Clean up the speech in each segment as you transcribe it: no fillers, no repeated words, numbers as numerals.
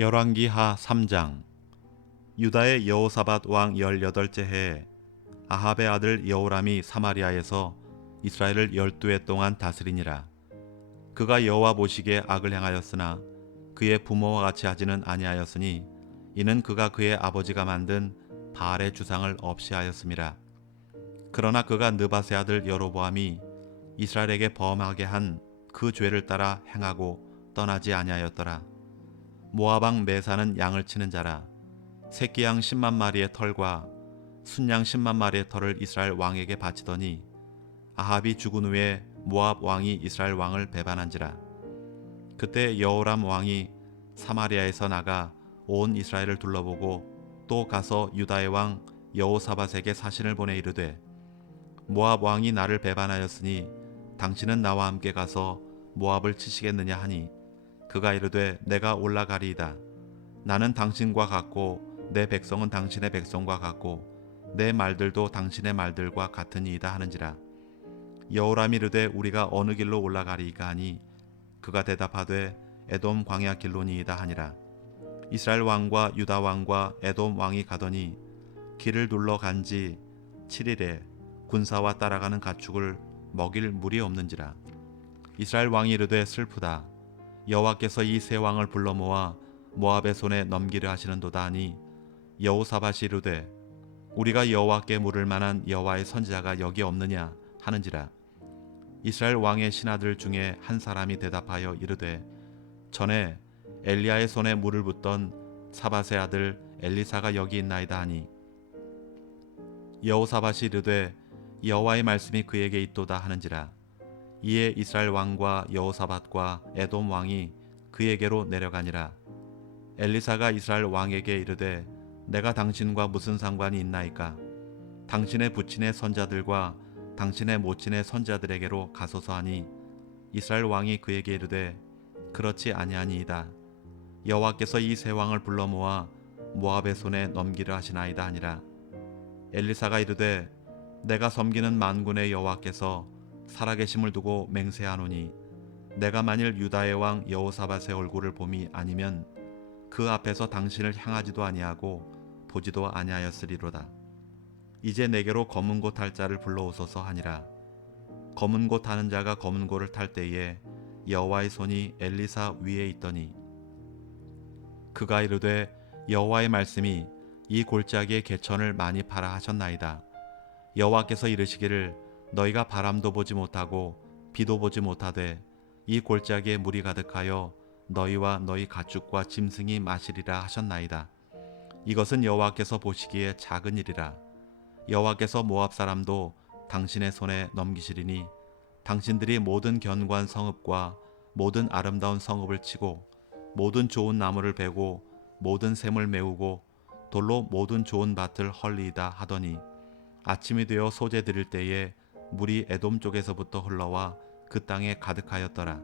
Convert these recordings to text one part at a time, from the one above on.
열왕기하 3장. 유다의 여호사밧 왕 18째 해에 아합의 아들 여호람이 사마리아에서 이스라엘을 12해 동안 다스리니라. 그가 여호와 보시기에 악을 행하였으나 그의 부모와 같이 하지는 아니하였으니 이는 그가 그의 아버지가 만든 바알의 주상을 없이 하였음이라. 그러나 그가 느밧의 아들 여로보암이 이스라엘에게 범하게 한 그 죄를 따라 행하고 떠나지 아니하였더라. 모압 왕 메사는 양을 치는 자라. 새끼 양 10만 마리의 털과 순양 10만 마리의 털을 이스라엘 왕에게 바치더니 아합이 죽은 후에 모압 왕이 이스라엘 왕을 배반한지라. 그때 여호람 왕이 사마리아에서 나가 온 이스라엘을 둘러보고 또 가서 유다의 왕 여호사밧에게 사신을 보내 이르되, 모압 왕이 나를 배반하였으니 당신은 나와 함께 가서 모압을 치시겠느냐 하니, 그가 이르되 내가 올라가리이다. 나는 당신과 같고 내 백성은 당신의 백성과 같고 내 말들도 당신의 말들과 같으니이다 하는지라. 여호람이 이르되 우리가 어느 길로 올라가리이까 하니, 그가 대답하되 에돔 광야 길로니이다 하니라. 이스라엘 왕과 유다 왕과 에돔 왕이 가더니 길을 둘러 간지 7일에 군사와 따라가는 가축을 먹일 물이 없는지라. 이스라엘 왕이 이르되 슬프다. 여호와께서 이 세 왕을 불러 모아 모압의 손에 넘기려 하시는도다 하니, 여호사밧이 이르되 우리가 여호와께 물을 만한 여호와의 선지자가 여기 없느냐 하는지라. 이스라엘 왕의 신하들 중에 한 사람이 대답하여 이르되 전에 엘리야의 손에 물을 붓던 사밧의 아들 엘리사가 여기 있나이다 하니, 여호사밧이 이르되 여호와의 말씀이 그에게 있도다 하는지라. 이에 이스라엘 왕과 여호사밧과 에돔 왕이 그에게로 내려가니라. 엘리사가 이스라엘 왕에게 이르되 내가 당신과 무슨 상관이 있나이까? 당신의 부친의 선자들과 당신의 모친의 선자들에게로 가소서 하니, 이스라엘 왕이 그에게 이르되 그렇지 아니하니이다. 여호와께서 이 세 왕을 불러 모아 모압의 손에 넘기려 하시나이다 하니라. 엘리사가 이르되 내가 섬기는 만군의 여호와께서 살아계심을 두고 맹세하노니, 내가 만일 유다의 왕 여호사밧의 얼굴을 봄이 아니면 그 앞에서 당신을 향하지도 아니하고 보지도 아니하였으리로다. 이제 내게로 검은 고 탈 자를 불러오소서 하니라. 검은 고 타는 자가 검은 고를 탈 때에 여호와의 손이 엘리사 위에 있더니, 그가 이르되 여호와의 말씀이 이 골짜기에 개천을 많이 파라 하셨나이다. 여호와께서 이르시기를 너희가 바람도 보지 못하고 비도 보지 못하되 이 골짜기에 물이 가득하여 너희와 너희 가축과 짐승이 마시리라 하셨나이다. 이것은 여호와께서 보시기에 작은 일이라. 여호와께서 모압 사람도 당신의 손에 넘기시리니 당신들이 모든 견고한 성읍과 모든 아름다운 성읍을 치고 모든 좋은 나무를 베고 모든 샘을 메우고 돌로 모든 좋은 밭을 헐리이다 하더니, 아침이 되어 소재 드릴 때에 물이 에돔 쪽에서부터 흘러와 그 땅에 가득하였더라.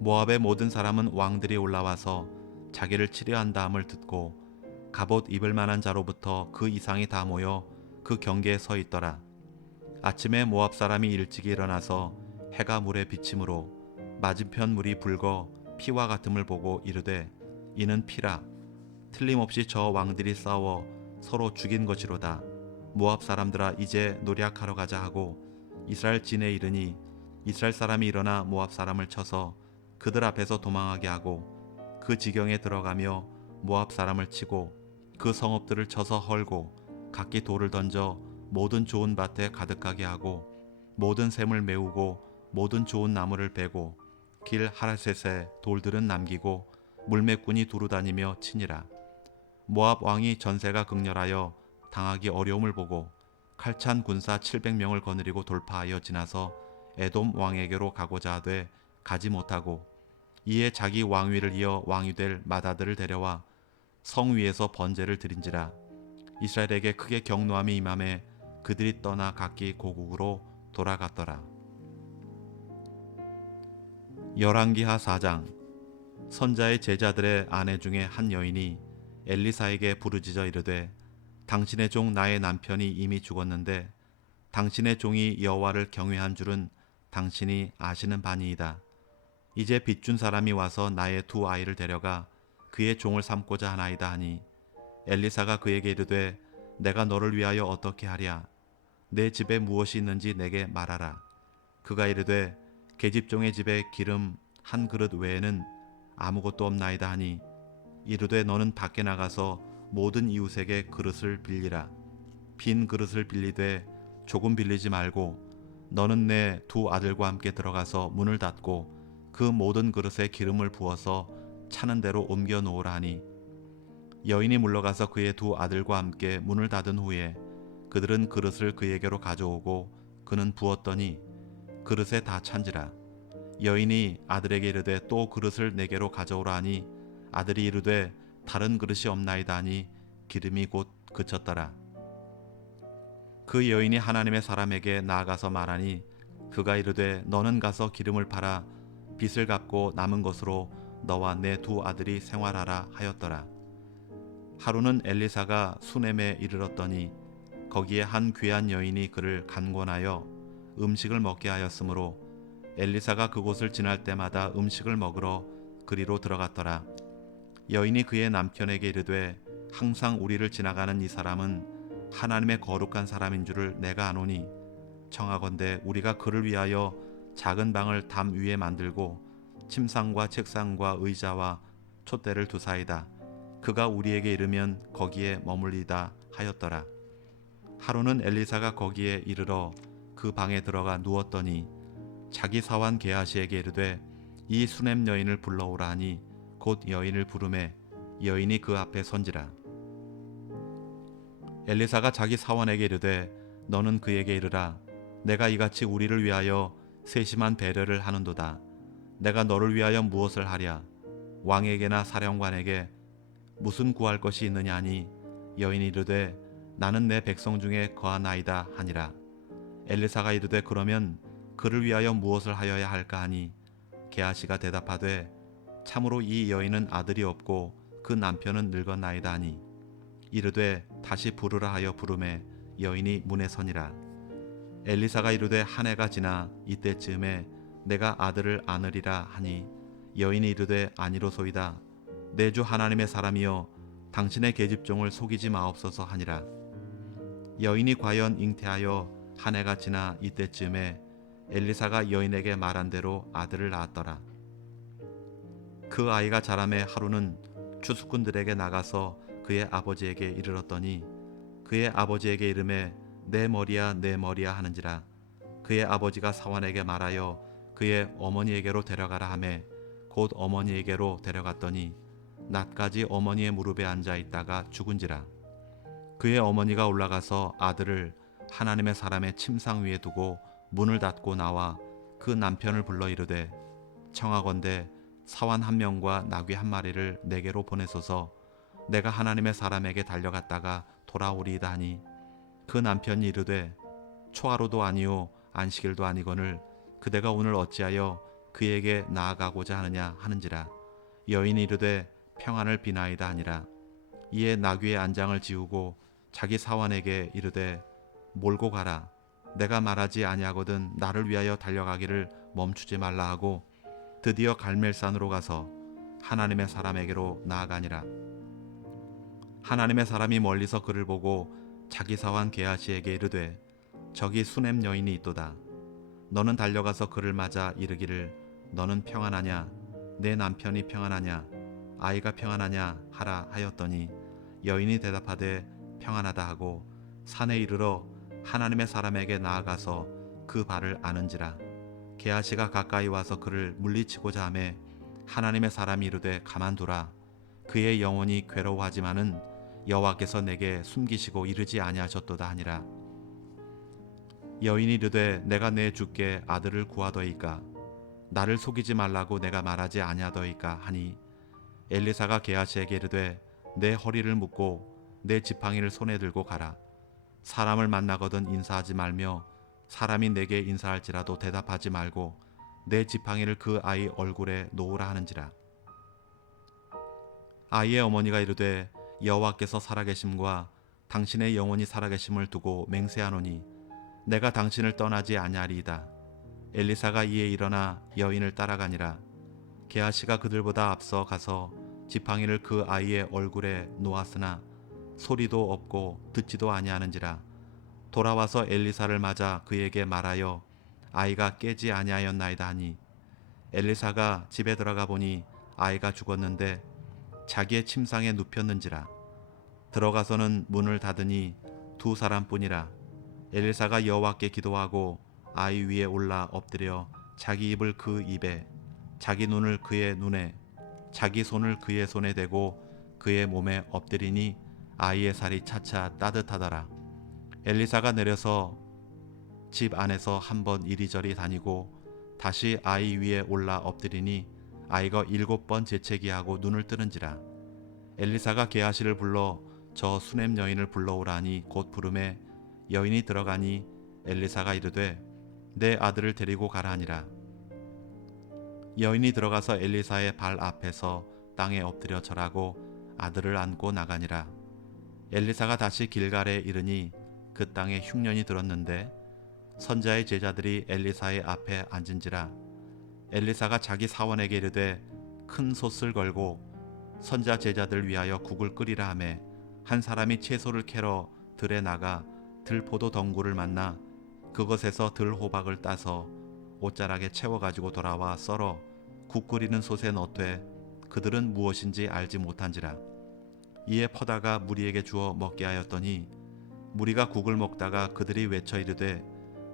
모압의 모든 사람은 왕들이 올라와서 자기를 치려한 다음을 듣고 갑옷 입을 만한 자로부터 그 이상이 다 모여 그 경계에 서 있더라. 아침에 모압 사람이 일찍이 일어나서 해가 물에 비침으로 맞은편 물이 붉어 피와 같음을 보고 이르되 이는 피라. 틀림없이 저 왕들이 싸워 서로 죽인 것이로다. 모압 사람들아 이제 노략하러 가자 하고 이스라엘 진에 이르니, 이스라엘 사람이 일어나 모압 사람을 쳐서 그들 앞에서 도망하게 하고 그 지경에 들어가며 모압 사람을 치고 그 성읍들을 쳐서 헐고 각기 돌을 던져 모든 좋은 밭에 가득하게 하고 모든 샘을 메우고 모든 좋은 나무를 베고 길 하라셋에 돌들은 남기고 물매꾼이 두루다니며 치니라. 모압 왕이 전세가 극렬하여 당하기 어려움을 보고 칼찬 군사 700명을 거느리고 돌파하여 지나서 에돔 왕에게로 가고자 하되 가지 못하고, 이에 자기 왕위를 이어 왕이 될 맏아들을 데려와 성 위에서 번제를 드린지라. 이스라엘에게 크게 경노함이 임함에 그들이 떠나 각기 고국으로 돌아갔더라. 열왕기하 4장. 선자의 제자들의 아내 중에 한 여인이 엘리사에게 부르짖어 이르되 당신의 종 나의 남편이 이미 죽었는데 당신의 종이 여호와를 경외한 줄은 당신이 아시는 바니이다. 이제 빚준 사람이 와서 나의 두 아이를 데려가 그의 종을 삼고자 하나이다 하니 엘리사가 그에게 이르되 내가 너를 위하여 어떻게 하랴? 내 집에 무엇이 있는지 내게 말하라. 그가 이르되 계집종의 집에 기름 한 그릇 외에는 아무것도 없나이다 하니 이르되 너는 밖에 나가서 모든 이웃에게 그릇을 빌리라. 빈 그릇을 빌리되 조금 빌리지 말고 너는 내 두 아들과 함께 들어가서 문을 닫고 그 모든 그릇에 기름을 부어서 차는 대로 옮겨 놓으라 하니 여인이 물러가서 그의 두 아들과 함께 문을 닫은 후에 그들은 그릇을 그에게로 가져오고 그는 부었더니 그릇에 다 찬지라. 여인이 아들에게 이르되 또 그릇을 내게로 가져오라 하니 아들이 이르되 다른 그릇이 없나이다 하니 기름이 곧 그쳤더라. 그 여인이 하나님의 사람에게 나아가서 말하니 그가 이르되 너는 가서 기름을 팔아 빚을 갚고 남은 것으로 너와 내 두 아들이 생활하라 하였더라. 하루는 엘리사가 수넴에 이르렀더니 거기에 한 귀한 여인이 그를 간권하여 음식을 먹게 하였으므로 엘리사가 그곳을 지날 때마다 음식을 먹으러 그리로 들어갔더라. 여인이 그의 남편에게 이르되 항상 우리를 지나가는 이 사람은 하나님의 거룩한 사람인 줄을 내가 아노니 청하건대 우리가 그를 위하여 작은 방을 담 위에 만들고 침상과 책상과 의자와 촛대를 두사이다. 그가 우리에게 이르면 거기에 머물리다 하였더라. 하루는 엘리사가 거기에 이르러 그 방에 들어가 누웠더니 자기 사환 게하시에게 이르되 이 수넴 여인을 불러오라 하니 곧 여인을 부르매 여인이 그 앞에 선지라. 엘리사가 자기 사환에게 이르되 너는 그에게 이르라. 내가 이같이 우리를 위하여 세심한 배려를 하는도다. 내가 너를 위하여 무엇을 하랴? 왕에게나 사령관에게 무슨 구할 것이 있느냐 하니 여인이 이르되 나는 내 백성 중에 거하나이다 하니라. 엘리사가 이르되 그러면 그를 위하여 무엇을 하여야 할까 하니 게하시가 대답하되 참으로 이 여인은 아들이 없고 그 남편은 늙었나이다 하니 이르되 다시 부르라 하여 부르매 여인이 문에 서니라. 엘리사가 이르되 한 해가 지나 이때쯤에 내가 아들을 안으리라 하니 여인이 이르되 아니로소이다. 내 주 하나님의 사람이여 당신의 계집종을 속이지 마옵소서 하니라. 여인이 과연 잉태하여 한 해가 지나 이때쯤에 엘리사가 여인에게 말한 대로 아들을 낳았더라. 그 아이가 자라매 하루는 추수꾼들에게 나가서 그의 아버지에게 이르렀더니 그의 아버지에게 이르매 내 머리야 내 머리야 하는지라. 그의 아버지가 사환에게 말하여 그의 어머니에게로 데려가라 하매 곧 어머니에게로 데려갔더니 낮까지 어머니의 무릎에 앉아 있다가 죽은지라. 그의 어머니가 올라가서 아들을 하나님의 사람의 침상 위에 두고 문을 닫고 나와 그 남편을 불러 이르되 청하건대 사환 한 명과 나귀 한 마리를 내게로 보내소서. 내가 하나님의 사람에게 달려갔다가 돌아오리이다 하니 그 남편이 이르되 초하루도 아니요 안식일도 아니거늘 그대가 오늘 어찌하여 그에게 나아가고자 하느냐 하는지라. 여인이 이르되 평안을 비나이다 하니라. 이에 나귀의 안장을 지우고 자기 사환에게 이르되 몰고 가라. 내가 말하지 아니하거든 나를 위하여 달려가기를 멈추지 말라 하고 드디어 갈멜산으로 가서 하나님의 사람에게로 나아가니라. 하나님의 사람이 멀리서 그를 보고 자기 사환 게하시에게 이르되 저기 수넴 여인이 있도다. 너는 달려가서 그를 맞아 이르기를 너는 평안하냐? 내 남편이 평안하냐? 아이가 평안하냐? 하라 하였더니 여인이 대답하되 평안하다 하고 산에 이르러 하나님의 사람에게 나아가서 그 발을 아는지라. 게하시가 가까이 와서 그를 물리치고자 하매 하나님의 사람이 이르되 가만두라. 그의 영혼이 괴로워하지만은 여호와께서 내게 숨기시고 이르지 아니하셨도다 하니라. 여인이 이르되 내가 내 주께 아들을 구하더이까 나를 속이지 말라고 내가 말하지 아니하더이까 하니 엘리사가 게하시에게 이르되 내 허리를 묶고 내 지팡이를 손에 들고 가라. 사람을 만나거든 인사하지 말며 사람이 내게 인사할지라도 대답하지 말고 내 지팡이를 그 아이 얼굴에 놓으라 하는지라. 아이의 어머니가 이르되 여호와께서 살아계심과 당신의 영혼이 살아계심을 두고 맹세하노니 내가 당신을 떠나지 아니하리이다. 엘리사가 이에 일어나 여인을 따라가니라. 게하시가 그들보다 앞서 가서 지팡이를 그 아이의 얼굴에 놓았으나 소리도 없고 듣지도 아니하는지라. 돌아와서 엘리사를 맞아 그에게 말하여 아이가 깨지 아니하였나이다 하니, 엘리사가 집에 들어가 보니 아이가 죽었는데 자기의 침상에 눕혔는지라. 들어가서는 문을 닫으니 두 사람뿐이라. 엘리사가 여호와께 기도하고 아이 위에 올라 엎드려 자기 입을 그 입에, 자기 눈을 그의 눈에, 자기 손을 그의 손에 대고 그의 몸에 엎드리니 아이의 살이 차차 따뜻하더라. 엘리사가 내려서 집 안에서 한번 이리저리 다니고 다시 아이 위에 올라 엎드리니 아이가 7번 재채기하고 눈을 뜨는지라. 엘리사가 게하시를 불러 저 수넴 여인을 불러오라니 곧 부르매 여인이 들어가니 엘리사가 이르되 내 아들을 데리고 가라 하니라. 여인이 들어가서 엘리사의 발 앞에서 땅에 엎드려 절하고 아들을 안고 나가니라. 엘리사가 다시 길갈에 이르니 그 땅에 흉년이 들었는데 선자의 제자들이 엘리사의 앞에 앉은지라. 엘리사가 자기 사원에게 이르되 큰 솥을 걸고 선자 제자들 위하여 국을 끓이라 하매 한 사람이 채소를 캐러 들에 나가 들포도 덩굴을 만나 그것에서 들호박을 따서 옷자락에 채워 가지고 돌아와 썰어 국 끓이는 솥에 넣되 그들은 무엇인지 알지 못한지라. 이에 퍼다가 무리에게 주어 먹게 하였더니 무리가 국을 먹다가 그들이 외쳐 이르되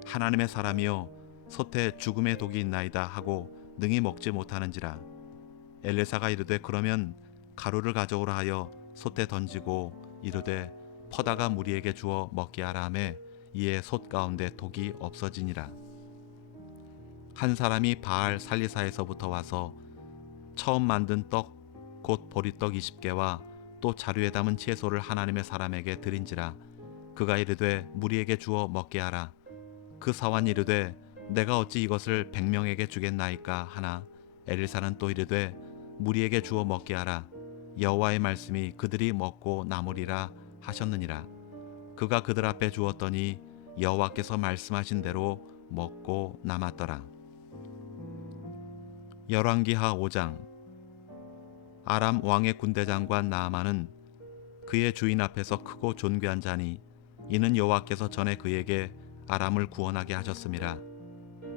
하나님의 사람이여 솥에 죽음의 독이 있나이다 하고 능히 먹지 못하는지라. 엘리사가 이르되 그러면 가루를 가져오라 하여 솥에 던지고 이르되 퍼다가 무리에게 주어 먹게 하라 하매 이에 솥 가운데 독이 없어지니라. 한 사람이 바알 살리사에서부터 와서 처음 만든 떡 곧 보리떡 20개와 또 자루에 담은 채소를 하나님의 사람에게 드린지라. 그가 이르되 무리에게 주어 먹게 하라. 그 사환이 이르되 내가 어찌 이것을 100명에게 주겠나이까 하나 엘리사는 또 이르되 무리에게 주어 먹게 하라. 여호와의 말씀이 그들이 먹고 남으리라 하셨느니라. 그가 그들 앞에 주었더니 여호와께서 말씀하신 대로 먹고 남았더라. 열왕기하 5장. 아람 왕의 군대장관 나아만은 그의 주인 앞에서 크고 존귀한 자니 이는 여호와께서 전에 그에게 아람을 구원하게 하셨음이라.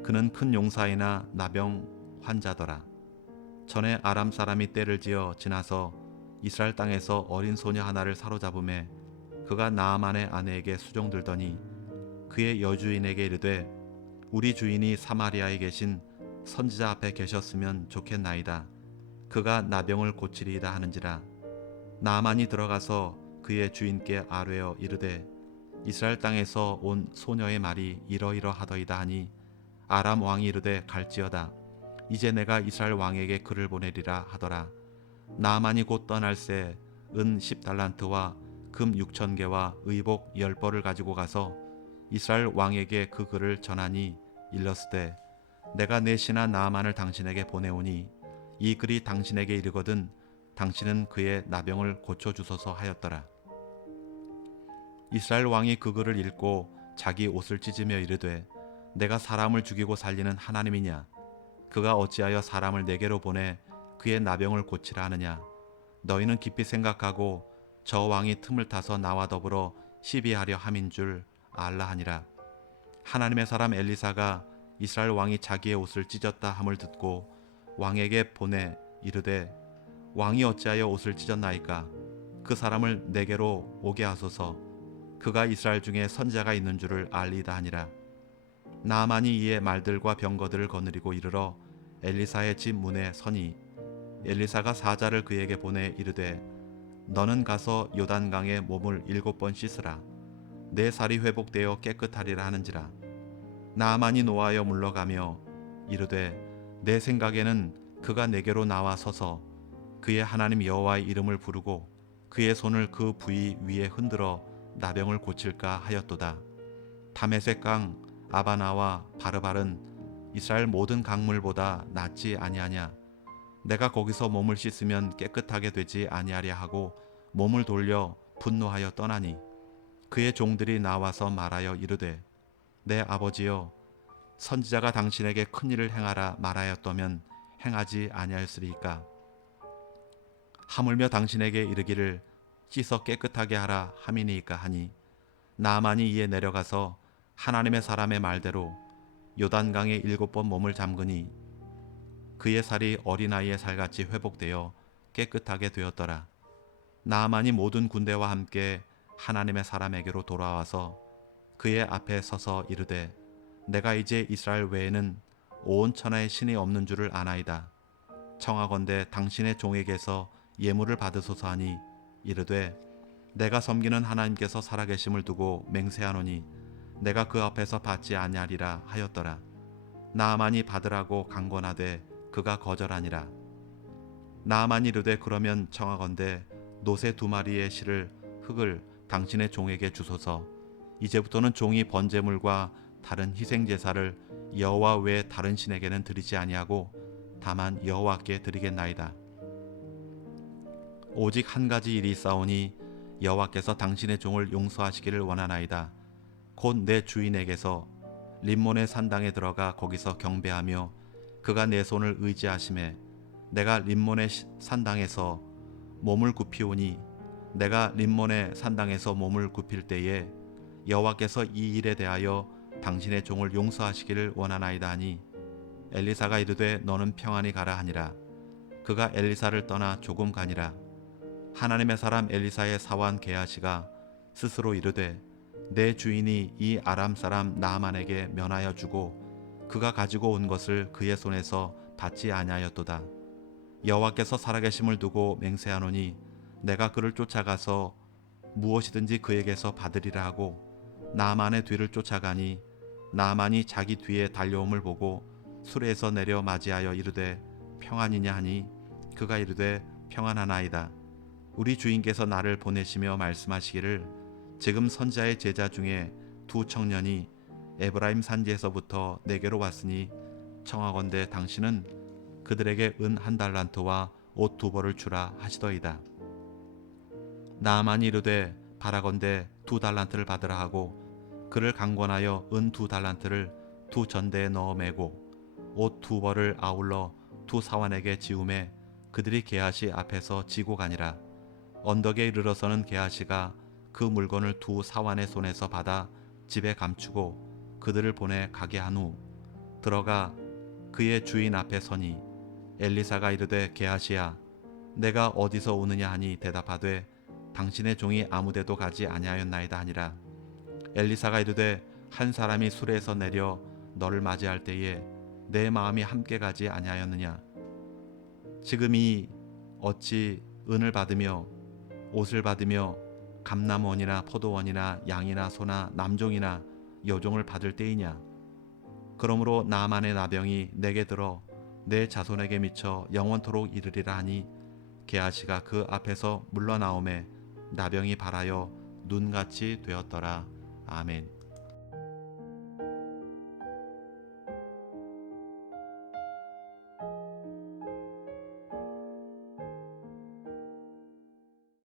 그는 큰 용사이나 나병 환자더라. 전에 아람 사람이 때를 지어 지나서 이스라엘 땅에서 어린 소녀 하나를 사로잡음에 그가 나아만의 아내에게 수종들더니 그의 여주인에게 이르되 우리 주인이 사마리아에 계신 선지자 앞에 계셨으면 좋겠나이다. 그가 나병을 고치리이다 하는지라. 나아만이 들어가서 그의 주인께 아뢰어 이르되 이스라엘 땅에서 온 소녀의 말이 이러이러하더이다 하니 아람 왕이 이르되 갈지어다. 이제 내가 이스라엘 왕에게 글을 보내리라 하더라. 나아만이 곧 떠날새 은 10달란트와 금 6,000개와 의복 10벌을 가지고 가서 이스라엘 왕에게 그 글을 전하니 일렀으되 내가 내 신하 나아만을 당신에게 보내오니 이 글이 당신에게 이르거든 당신은 그의 나병을 고쳐주소서 하였더라. 이스라엘 왕이 그 글을 읽고 자기 옷을 찢으며 이르되 내가 사람을 죽이고 살리는 하나님이냐? 그가 어찌하여 사람을 내게로 보내 그의 나병을 고치라 하느냐? 너희는 깊이 생각하고 저 왕이 틈을 타서 나와 더불어 시비하려 함인 줄 알라 하니라. 하나님의 사람 엘리사가 이스라엘 왕이 자기의 옷을 찢었다 함을 듣고 왕에게 보내 이르되 왕이 어찌하여 옷을 찢었나이까? 그 사람을 내게로 오게 하소서. 그가 이스라엘 중에 선지자가 있는 줄을 알리다 하니라. 나아만이 이에 말들과 병거들을 거느리고 이르러 엘리사의 집 문에 서니 엘리사가 사자를 그에게 보내 이르되 너는 가서 요단강에 몸을 7번 씻으라. 내 살이 회복되어 깨끗하리라 하는지라. 나아만이 노하여 물러가며 이르되 내 생각에는 그가 내게로 나와 서서 그의 하나님 여호와의 이름을 부르고 그의 손을 그 부위 위에 흔들어 나병을 고칠까 하였도다. 다메섹 강 아바나와 바르발은 이스라엘 모든 강물보다 낫지 아니하냐? 내가 거기서 몸을 씻으면 깨끗하게 되지 아니하랴 하고 몸을 돌려 분노하여 떠나니 그의 종들이 나와서 말하여 이르되 내 아버지여 선지자가 당신에게 큰 일을 행하라 말하였다면 행하지 아니하였으리이까. 하물며 당신에게 이르기를 씻어 깨끗하게 하라 함이니이까 하니 나아만이 이에 내려가서 하나님의 사람의 말대로 요단강에 7번 몸을 잠그니 그의 살이 어린아이의 살같이 회복되어 깨끗하게 되었더라. 나아만이 모든 군대와 함께 하나님의 사람에게로 돌아와서 그의 앞에 서서 이르되 내가 이제 이스라엘 외에는 온 천하에 신이 없는 줄을 아나이다. 청하건대 당신의 종에게서 예물을 받으소서 하니 이르되 내가 섬기는 하나님께서 살아계심을 두고 맹세하노니 내가 그 앞에서 받지 아니하리라 하였더라. 나아만이 받으라고 강권하되 그가 거절하니라. 나아만이 이르되 그러면 청하건대 노새 2마리의 실을 흙을 당신의 종에게 주소서. 이제부터는 종이 번제물과 다른 희생제사를 여호와 외에 다른 신에게는 드리지 아니하고 다만 여호와께 드리겠나이다. 오직 한 가지 일이 있사오니 여호와께서 당신의 종을 용서하시기를 원하나이다. 곧 내 주인에게서 림몬의 산당에 들어가 거기서 경배하며 그가 내 손을 의지하심에 내가 림몬의 산당에서 몸을 굽히오니 내가 림몬의 산당에서 몸을 굽힐 때에 여호와께서 이 일에 대하여 당신의 종을 용서하시기를 원하나이다 하니 엘리사가 이르되 너는 평안히 가라 하니라. 그가 엘리사를 떠나 조금 가니라. 하나님의 사람 엘리사의 사환 게하시가 스스로 이르되 내 주인이 이 아람 사람 나아만에게 면하여 주고 그가 가지고 온 것을 그의 손에서 받지 아니하였도다. 여호와께서 살아계심을 두고 맹세하노니 내가 그를 쫓아가서 무엇이든지 그에게서 받으리라 하고 나아만의 뒤를 쫓아가니 나아만이 자기 뒤에 달려옴을 보고 수레에서 내려 맞이하여 이르되 평안이냐 하니 그가 이르되 평안하나이다. 우리 주인께서 나를 보내시며 말씀하시기를 지금 선지자의 제자 중에 2 청년이 에브라임 산지에서부터 내게로 왔으니 청하건대 당신은 그들에게 은 1달란트와 옷 2벌을 주라 하시더이다. 나아만이 이르되 바라건대 2달란트를 받으라 하고 그를 강권하여 은 2달란트를 2 전대에 넣어 매고 옷 2벌을 아울러 2 사환에게 지우매 그들이 게하시 앞에서 지고 가니라. 언덕에 이르러서는 게하시가 그 물건을 2 사환의 손에서 받아 집에 감추고 그들을 보내 가게 한 후 들어가 그의 주인 앞에 서니 엘리사가 이르되 게하시야 내가 어디서 오느냐 하니 대답하되 당신의 종이 아무데도 가지 아니하였나이다 하니라. 엘리사가 이르되 한 사람이 수레에서 내려 너를 맞이할 때에 내 마음이 함께 가지 아니하였느냐. 지금이 어찌 은을 받으며 옷을 받으며 감람원이나 포도원이나 양이나 소나 남종이나 여종을 받을 때이냐. 그러므로 나아만의 나병이 내게 들어 내 자손에게 미쳐 영원토록 이르리라 하니 게하시가 그 앞에서 물러나오매 나병이 발하여 눈같이 되었더라. 아멘.